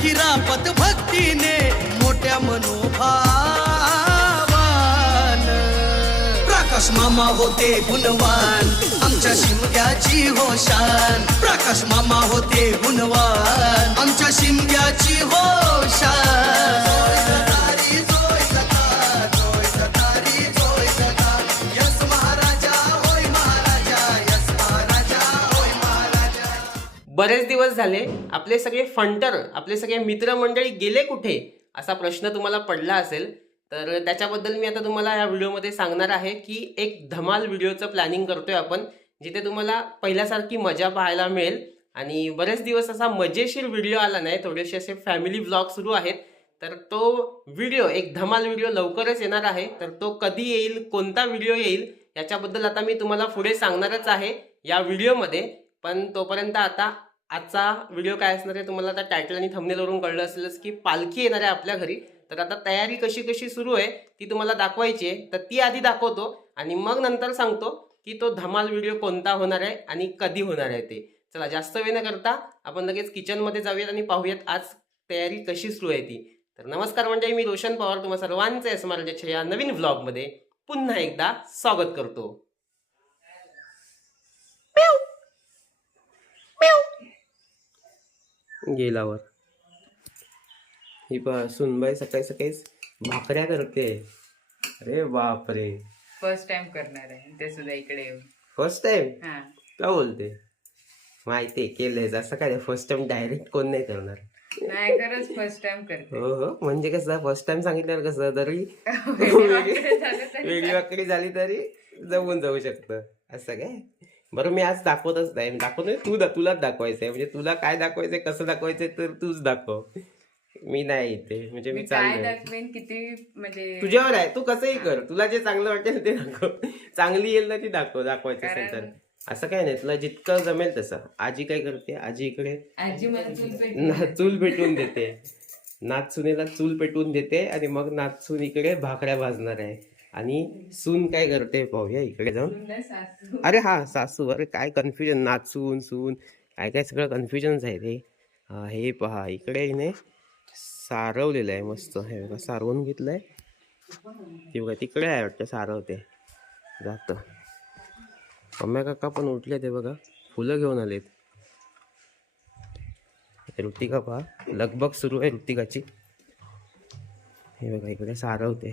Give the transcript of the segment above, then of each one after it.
खिरापत भक्तीने मोठ्या मनोभावान प्रकाश मामा होते गुणवान आमच्या शिमग्याची होशान प्रकाश मामा होते गुणवान आमच्या शिमग्याची होशान बरेच दिवस झाले आपले सगळे फंटर आपले सगळे मित्रमंडळी गेले कुठे असा प्रश्न तुम्हाला पडला असेल. तर त्याच्याबद्दल मी आता तुम्हाला या व्हिडिओमध्ये सांगणार आहे की एक धमाल व्हिडिओचं प्लॅनिंग करतोय आपण, जिथे तुम्हाला पहिल्यासारखी मजा पाहायला मिळेल. आणि बरेच दिवस असा मजेशीर व्हिडिओ आला नाही, थोडेसे असे फॅमिली व्लॉग सुरू आहेत. तर तो व्हिडिओ एक धमाल व्हिडिओ लवकरच येणार आहे. तर तो कधी येईल, कोणता व्हिडिओ येईल याच्याबद्दल आता मी तुम्हाला पुढे सांगणारच आहे या व्हिडिओमध्ये. पण तोपर्यंत आता आजचा व्हिडिओ काय असणार आहे तुम्हाला आता टायटल आणि थंबनेलवरून कळलं असेलच की पालखी येणार आहे आपल्या घरी. तर आता तयारी कशी कशी सुरू आहे ती तुम्हाला दाखवायची आहे. तर ती आधी दाखवतो आणि मग नंतर सांगतो की तो धमाल व्हिडिओ कोणता होणार आहे आणि कधी होणार आहे ते. चला जास्त वेळ न करता आपण लगेच किचनमध्ये जाऊयात आणि पाहूयात आज तयारी कशी सुरू आहे ती. तर नमस्कार मंडळी, मी रोशन पवार तुम्हा सर्वांचे स्मार्टच्या या नवीन व्लॉगमध्ये पुन्हा एकदा स्वागत करतो. गेल्यावर ही पहा सुनबाई सकाळी सकाळीच भाकऱ्या करते. अरे बापरे, फर्स्ट टाइम करणार आहे ते सुद्धा इकडे येऊन. फर्स्ट टाइम हा का बोलते? माहिती केलंय असं काय, फर्स्ट टाइम डायरेक्ट कोण नाही करणार. नाही खरंच फर्स्ट टाइम करते. हो हो, म्हणजे कसं फर्स्ट टाइम सांगितल्यावर कसं तरी वेगळी वाकडी झाली तरी जमून जाऊ शकतं असं काय. बरं मी आज दाखवतच नाही, दाखवतोय तुलाच दाखवायचंय, म्हणजे तुला काय दाखवायचंय कसं दाखवायचंय तर तूच दाखव. मी नाही इथे, म्हणजे मी काय चाललोय. दाखवेन किती म्हणजे तुझ्यावर आहे, तू कसंही कर, तुला जे चांगलं वाटेल ते दाखव. चांगली येईल ना ती दाखवायचं असेल तर. असं काय नाही, तुला जितकं जमेल तसं. आजी काय करते, आजी इकडे आजी मला चूल पेटवून देते, नाचसुनेला चूल पेटवून देते आणि मग नाचसून इकडे भाकऱ्या भाजणार आहे. आणि सून काय करते पाहूया इकडे जाऊन. अरे हा सासू, अरे काय कन्फ्युजन, नाचून सून काय काय सगळं कन्फ्युजनच आहे ते. हे पहा इकडे हिने सारवलेलं आहे मस्त, हे बघा सारवून घेतलंय ते बघा. तिकडे आहे वाटतं सारवते जात. मम्मी काका पण उठले ते बघा, फुलं घेऊन आलेत. ऋतिका पहा, लगबग सुरू आहे ऋतिकाची. हे बघा इकडे सारवते.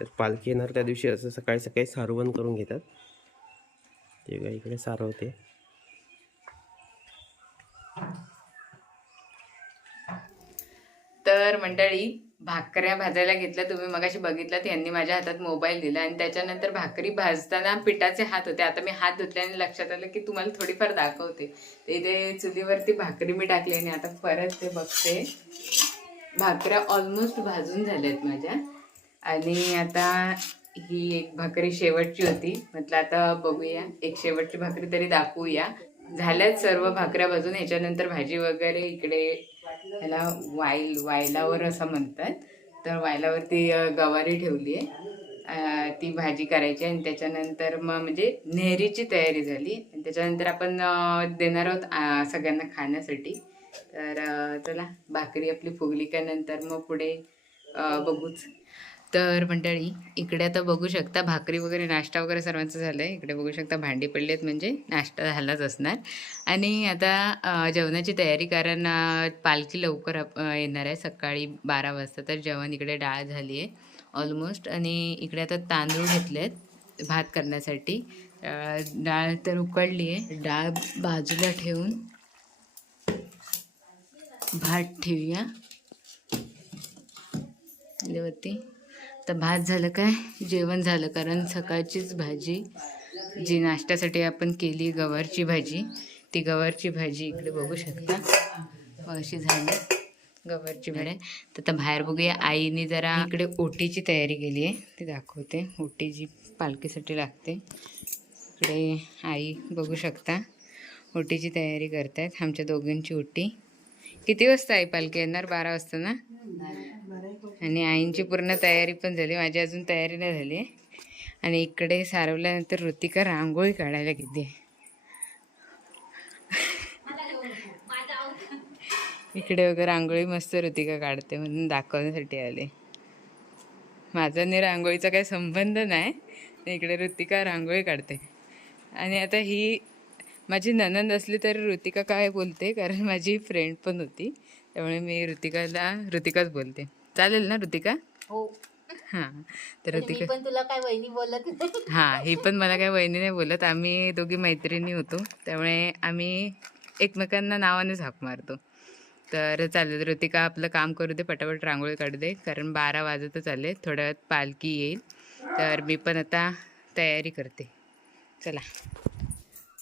तर पालखी येणार त्या दिवशी असं सकाळी सकाळी सारवण करून घेतात. ते बघा इकडे सारवते. तर मंडळी भाकऱ्या भाजायला घेतल्या. तुम्ही मगाशी बघितलं यांनी माझ्या हातात मोबाईल दिला आणि त्याच्यानंतर भाकरी भाजताना पिठाचे हात होते. आता मी हात धुतल्याने लक्षात आलं की तुम्हाला थोडीफार दाखवते. ते इथे चुलीवरती भाकरी मी टाकली आणि आता परत ते बघते. भाकऱ्या ऑलमोस्ट भाजून झाल्यात माझ्या. आणि आता ही एक भाकरी शेवटची होती, म्हटलं आता बघूया एक शेवटची भाकरी तरी दाखवूया. झाल्यात सर्व भाकऱ्या भाजून. ह्याच्यानंतर भाजी वगैरे इकडे ह्याला वायलावर असं म्हणतात, तर वायलावरती गवारी ठेवली आहे, ती भाजी करायची. आणि त्याच्यानंतर मग म्हणजे नेहरीची तयारी झाली. आणि त्याच्यानंतर आपण देणार आहोत सगळ्यांना खाण्यासाठी. तर चला भाकरी आपली फुगली का नंतर मग पुढे बघूच. तर मंडळी इकडे आता बघू शकता भाकरी वगैरे नाश्ता वगैरे सर्वांचं झालं आहे. इकडे बघू शकता भांडी पडली आहेत, म्हणजे नाश्ता झालाच असणार. आणि आता जेवणाची तयारी, कारण पालखी लवकर येणार आहे सकाळी 12 वाजता. तर जेवण इकडे डाळ झाली आहे ऑलमोस्ट. आणि इकडे आता तांदूळ घेतले आहेत भात करण्यासाठी. डाळ तर उकडली आहे, डाळ बाजूला ठेवून भात ठेवूया वरती. तर भात झालं काय, जेवण झालं. कारण सकाळचीच भाजी जी नाश्त्यासाठी आपण केली गवारची भाजी, ती गवारची भाजी इकडे बघू शकता अशी झाली गवारची भाजी. तर आता बाहेर बघूया. आईने जरा इकडे ओटीची तयारी केली आहे, ती दाखवते. ओटी जी पालखीसाठी लागते, इकडे आई बघू शकता ओटीची तयारी करतायत. आमच्या दोघांची ओटी. किती वाजता आई पालखी येणार? 12 वाजता ना. आणि आईंची पूर्ण तयारी पण झाली, माझी अजून तयारी नाही झाली. आणि इकडे सारवल्यानंतर ऋतिका रांगोळी काढायला गेली. इकडे वगैरे रांगोळी मस्त ऋतिका काढते म्हणून दाखवण्यासाठी आले. माझा आणि रांगोळीचा काही संबंध नाही, इकडे ऋतिका रांगोळी काढते. आणि आता ही माझी नणंद असली तरी ऋतिका काय बोलते, कारण माझी फ्रेंड पण होती, त्यामुळे मी ऋतिकाच बोलते. चालेल ना ऋतिका? हो. हां. तर मी ऋतिका पण तुला काय वहिनी बोलत नाही. हां, ही पण मला काय वहिनी नाही बोलत. आम्ही दोघी मैत्रिणी होतो, त्यामुळे आम्ही एकमेकांना नावानेच हाक मारतो. तर चालेल, ऋतिका आपलं काम करू दे, पटापट रांगोळी काढू दे, कारण 12 वाजतच आले. थोड्या वेळात पालखी येईल, तर मी पण आता तयारी करते. चला.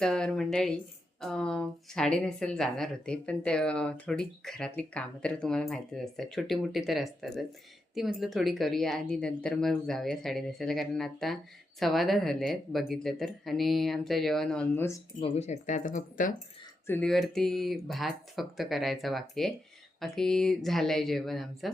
तर मंडळी, साडी नेसायला जाणार होते, पण ते थोडी घरातली कामं तर तुम्हाला माहितीच असतात, छोटी मोठी तर असतातच. ती म्हटलं थोडी करूया आणि नंतर मग जाऊया साडी नेसायला, कारण आता 10:15 झाले आहेत बघितलं तर. आणि आमचं जेवण ऑलमोस्ट बघू शकता. आता फक्त चुलीवरती भात फक्त करायचा बाकी आहे, बाकी झालं आहे जेवण आमचं.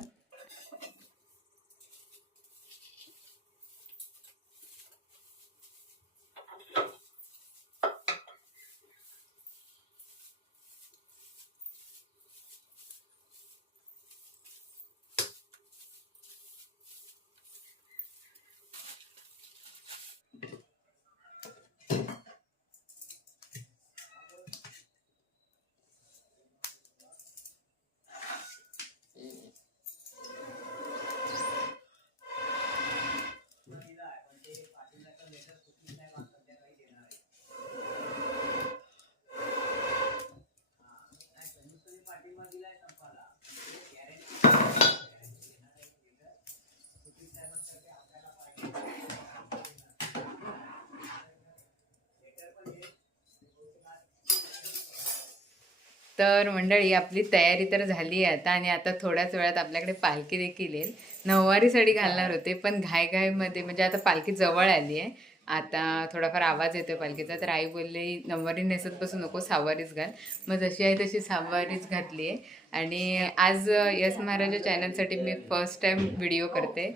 तर मंडळी, आपली तयारी तर झाली आहे आता, आणि आता थोड्याच वेळात आपल्याकडे पालखी देखील येईल. नऊवारी साडी घालणार होते, पण घाईघाईमध्ये, म्हणजे आता पालखी जवळ आली आहे, आता थोडाफार आवाज येतोय पालखीचा, तर आई बोलली नऊवारी नेसत बसू नको, सहावारीच घाल. मग जशी आहे तशी सहावारीच घातली आहे. आणि आज यस महाराजा चॅनलसाठी मी फर्स्ट टाईम व्हिडिओ करते.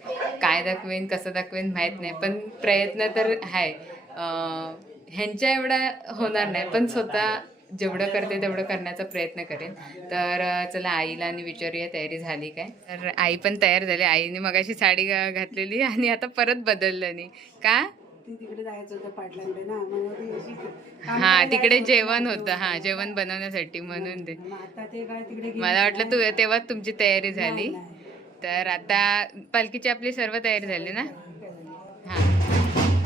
काय दाखवेन, कसं दाखवेन माहीत नाही, पण प्रयत्न तर आहे. ह्यांच्या एवढा होणार नाही, पण स्वतः जेवढं करते तेवढं करण्याचा प्रयत्न करेन. तर चला, आईला आणि विचारूया तयारी झाली काय. तर आई पण तयार झाली. आईने मगाशी साडी घातलेली आणि आता परत बदललं नाही का. तिकडे जायचं होतं पाटलांकडे ना, म्हणून हां, तिकडे जेवण होतं. हां, जेवण बनवण्यासाठी, म्हणून ते. आता ते काय तिकडे मला वाटलं तेव्हा तुमची तयारी झाली. तर आता पालखीची आपली सर्व तयारी झाली ना. हां,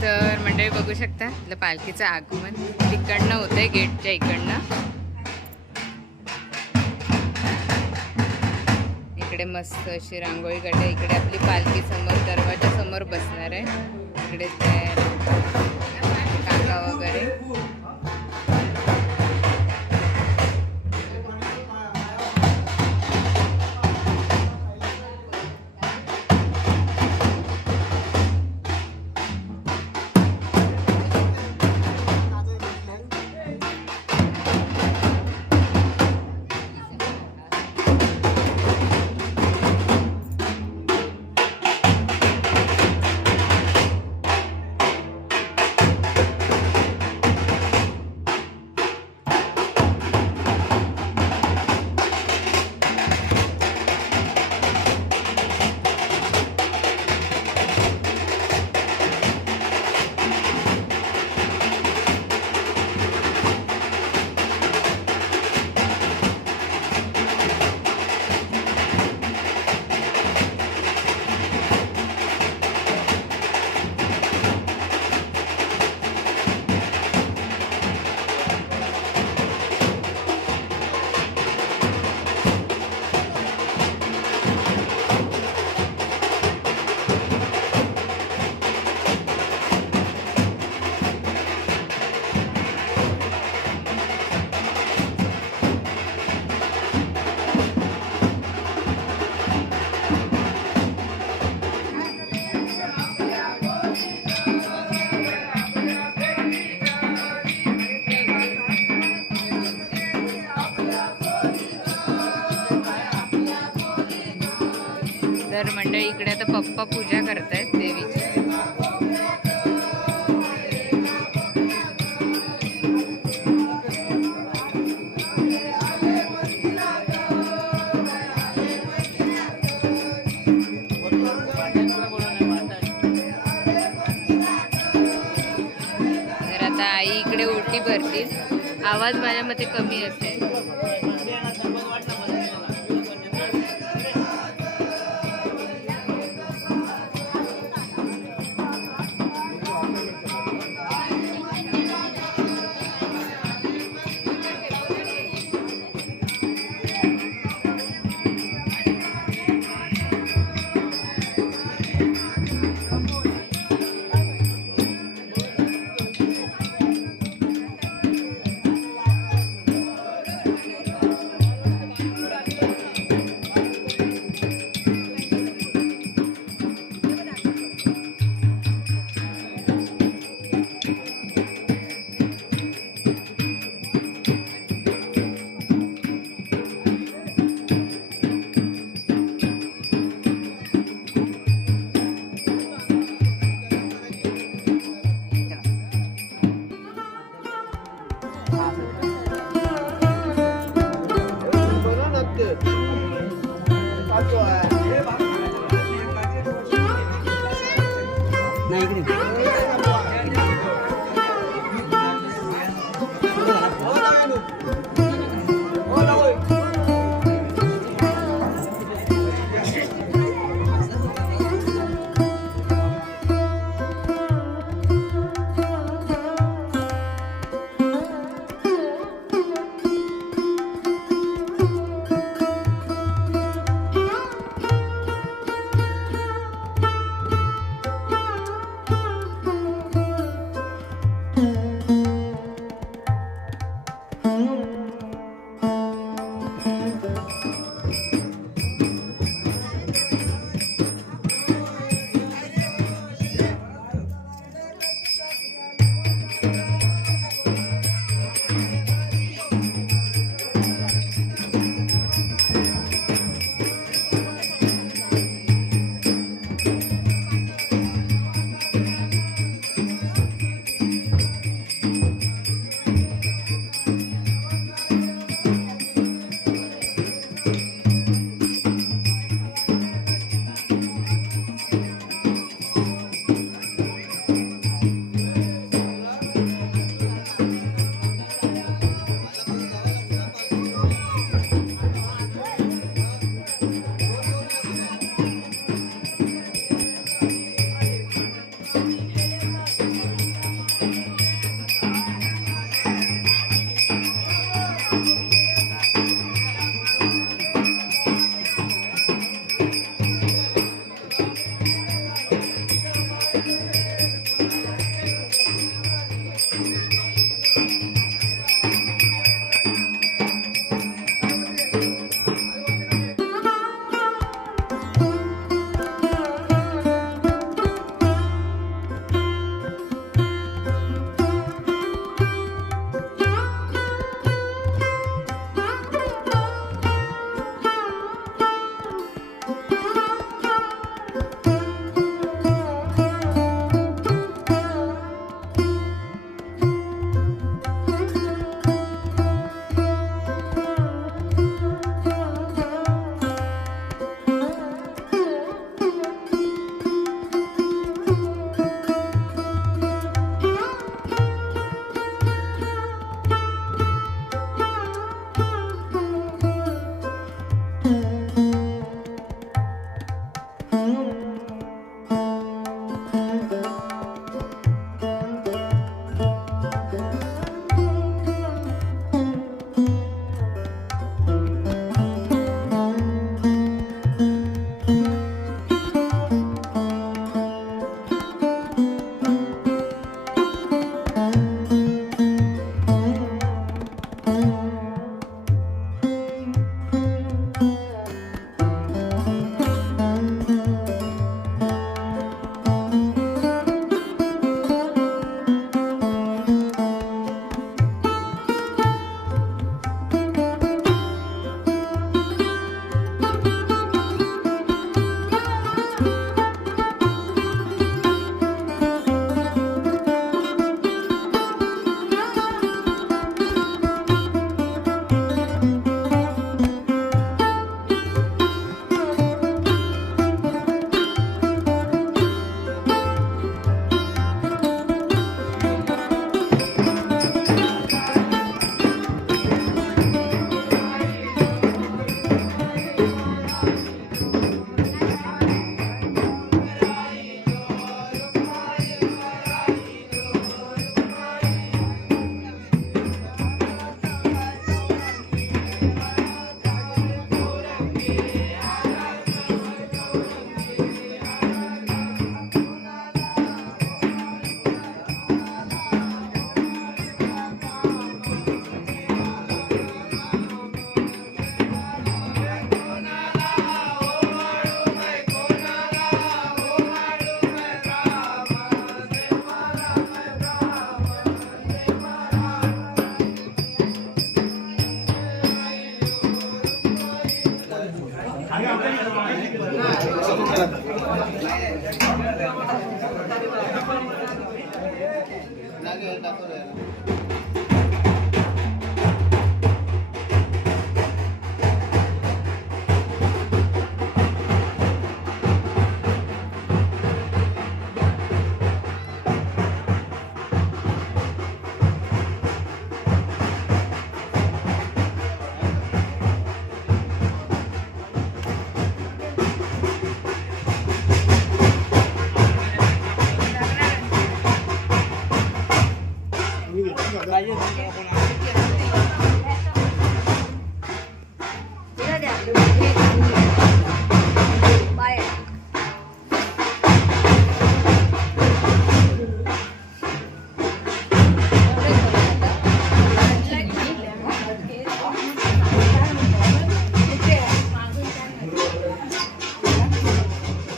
तर मंडळी बघू शकता, आपलं पालखीचं आगमन इकडनं होतंय, गेटच्या इकडनं. इकडे मस्त अशी रांगोळी काढते. इकडे आपली पालखी समोर दरवाजा समोर बसणार आहे. इकडे काका वगैरे. तर मंडळी, इकडे आता पप्पा पूजा करतायत देवीची. आता आई इकडे ओटी भरतील. आवाज माझ्या मते कमी असेल.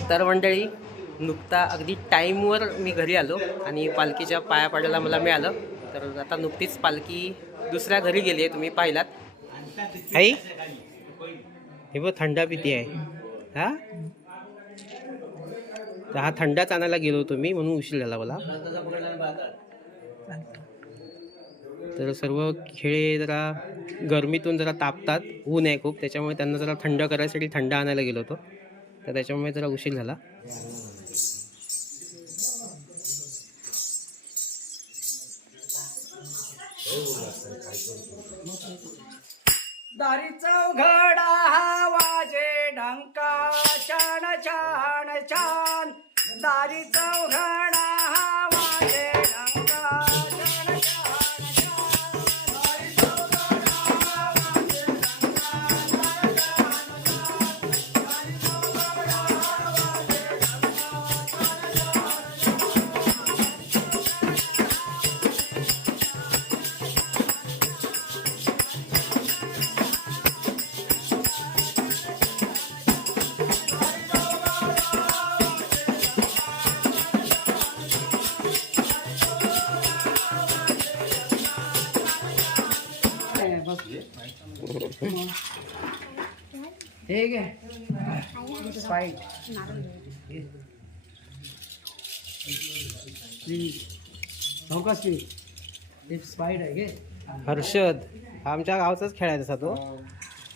तर मंडळी, नुकता अगदी टाईमवर मी घरी आलो आणि पालखीच्या पाया पडायला मला मिळालं. तर आता नुकतीच पालखी दुसऱ्या घरी गेली आहे, तुम्ही पाहिलात. आई हे बघ थंडा पिती आहे. हा तर हा थंडाच आणायला गेलो होतो मी, म्हणून उशीर झाला मला. तर सर्व खेळे जरा गरमीतून जरा तापतात, ऊन आहे खूप, त्याच्यामुळे त्यांना जरा थंड करायसाठी थंड आणायला गेलो होतो. तर त्याच्यामुळे जरा उशीर झाला. दारी चौघडा हा वाजे डंका छान छान छान. दारी चौघडा हा वाजे डंका छान छान छान. दारी चौघडा हा वाजे डंका छान छान छान. दारी चौघडा हा वाजे ठीक आहे स्पाइट स्पाइट आहे घे. हर्षद हा आमच्या गावचाच खेळायचा तसा तो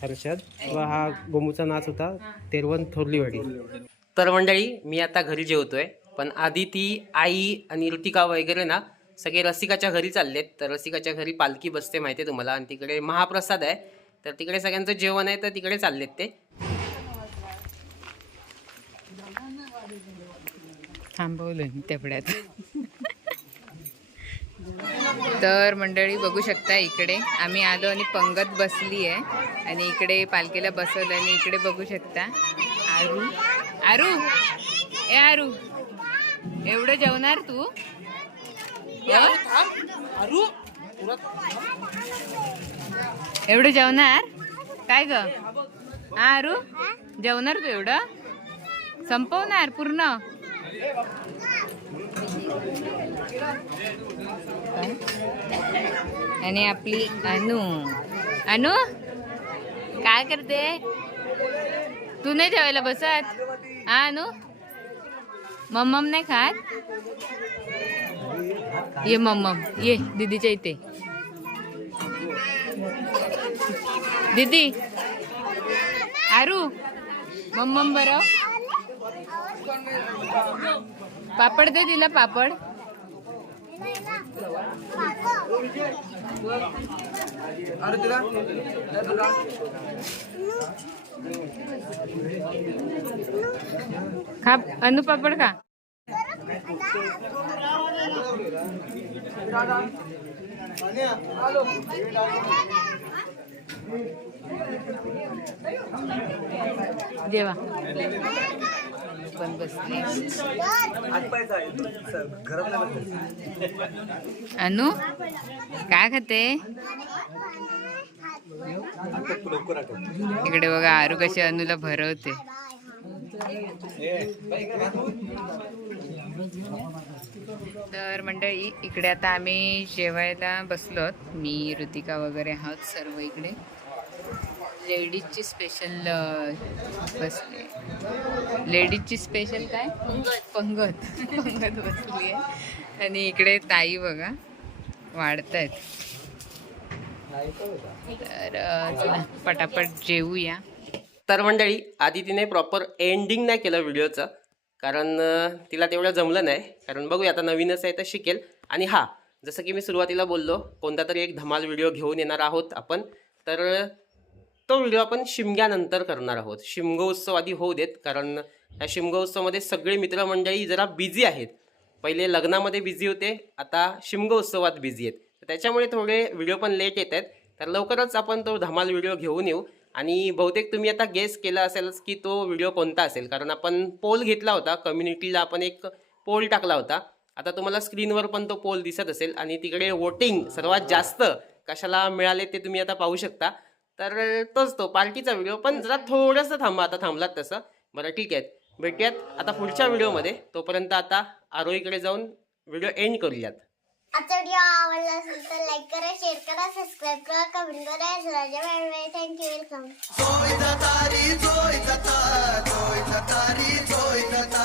हर्षद. व हा गोमूचा नाच होता तेरवण थोरलीवाडी. तर मंडळी, मी आता घरी जेवतोय, पण आधी ती आई आणि ऋतिका वगैरे ना सगळे रसिकाच्या घरी चाललेत. तर रसिकाच्या घरी पालखी बसते माहिती आहे तुम्हाला, आणि तिकडे महाप्रसाद आहे. तर तिकडे सगळ्यांचं जेवण आहे, तर तिकडे चाललेत ते. थांबवलं तेवढ्यात. तर मंडळी बघू शकता, इकडे आम्ही आलो आणि पंगत बसली आहे आणि इकडे पालखीला बसवलं. आणि इकडे बघू शकता आरू आरू ए आरू, एवढं जेवणार तू? एवढं जेवणार काय ग? आरू जेवणार तू एवढं? संपवणार पूर्ण? आणि आपली अनु, अनु काय करते? तू नाही जेवायला बसत? हा अनु, मम्मम नाही खात? ये मम्मम ये दीदीच्या इथे. दीदी आरू मम्मम बरं, पापड दे तिला, पापड. खा अनु, पापड खा. जेवा पण बसली. अनु काय खाते? इकडे बघा आरू कशी अनुला भरवते. तर मंडळी, इकडे आता आम्ही जेवायला बसलोत. मी ऋतिका वगैरे आहोत सर्व. इकडे लेडीजची स्पेशल बसले. लेडीजची स्पेशल काय? पंगत पंगत बसली आहे. आणि इकडे ताई बघा वाढतायत. तर चला पटापट जेवूया. तर मंडळी आधी तिने प्रॉपर एंडिंग नाही केलं व्हिडिओचं, कारण तिला तेवढं जमलं नाही. कारण बघूया आता नवीनच आहे तर शिकेल. आणि हा जसं की मी सुरुवातीला बोललो, कोणता तरी एक धमाल व्हिडिओ घेऊन येणार आहोत आपण. तर तो व्हिडिओ आपण शिमग्यानंतर करणार आहोत. शिमगोत्सव आधी होऊ देत, कारण या शिमगोत्सवमध्ये सगळे मित्रमंडळी जरा बिझी आहेत. पहिले लग्नामध्ये बिझी होते, आता शिमगोत्सवात बिझी आहेत. त्याच्यामुळे थोडे व्हिडिओ पण लेट येत आहेत. तर लवकरच आपण तो धमाल व्हिडिओ घेऊन येऊ. आणि बहुतेक तुम्ही आता गेस केला असेलच की तो व्हिडिओ कोणता असेल, कारण आपण पोल घेतला होता. कम्युनिटीला आपण एक पोल टाकला होता. आता तुम्हाला स्क्रीनवर पण तो पोल दिसत असेल आणि तिकडे वोटिंग सर्वात जास्त कशाला मिळाले ते तुम्ही आता पाहू शकता. तर तोच तो पार्टीचा व्हिडिओ. पण जरा थोडंसं थांबा, आता थांबलात तसं. बरं ठीक आहे, भेटूयात आता पुढच्या व्हिडिओमध्ये. तोपर्यंत आता आरोहीकडे जाऊन व्हिडिओ एंड करूयात. आजचा व्हिडिओ आवडला असेल तर लाईक करा, शेअर करा, सबस्क्राईब करा, कमेंट करा. Thank you, welcome. जोय जतारी जोय जता, जोय जतारी जोय जता.